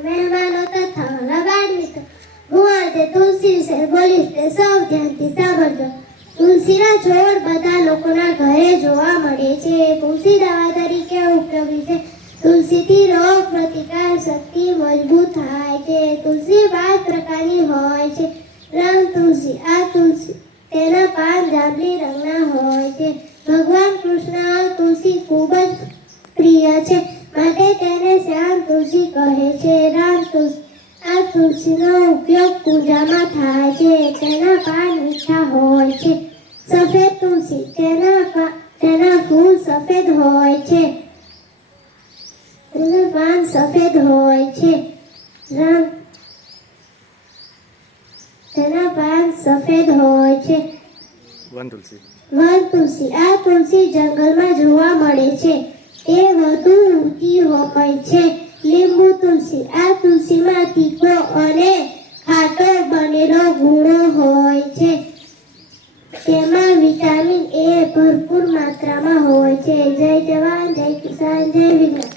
મહેમાનો તથા લગાડ મિત્રો તુલસી વિશે બોલીશ તે સૌ ધ્યાનથી સાંભળજો તુલસીના છોડ બધા લોકોના ઘરે જોવા મળે છે તુલસી દવા તરીકે ઉપયોગી છે તુલસીથી રોગ પ્રતિકાર શક્તિ મજબૂત થાય છે તુલસી પાંચ પ્રકારની હોય છે રંગ તુલસી આ તુલસી તેના પાન જાંબલી રંગના હોય છે ભગવાન કૃષ્ણ તુલસી ખૂબ જ પ્રિય છે તુલસીનો ઉપયોગ પૂજામાં થાય છે તેના પાન મીઠા હોય છે. સફેદ તુલસી તેના તેના ફૂલ સફેદ હોય છે. તેના પાન સફેદ હોય છે. રંગ તેના પાન સફેદ હોય છે. વન તુલસી. વન તુલસી આ તુલસી જંગલમાં જોવા મળે છે. તે વધુ ઊંચી હોય છે. લીંબુ તુલસી આ તુલસીમાં તીખો અને ખાટો બનેલો ગુણો હોય છે. તેમાં વિટામિન એ ભરપૂર માત્રામાં હોય છે. જય જવાન, જય કિસાન, જય વિજ્ઞાન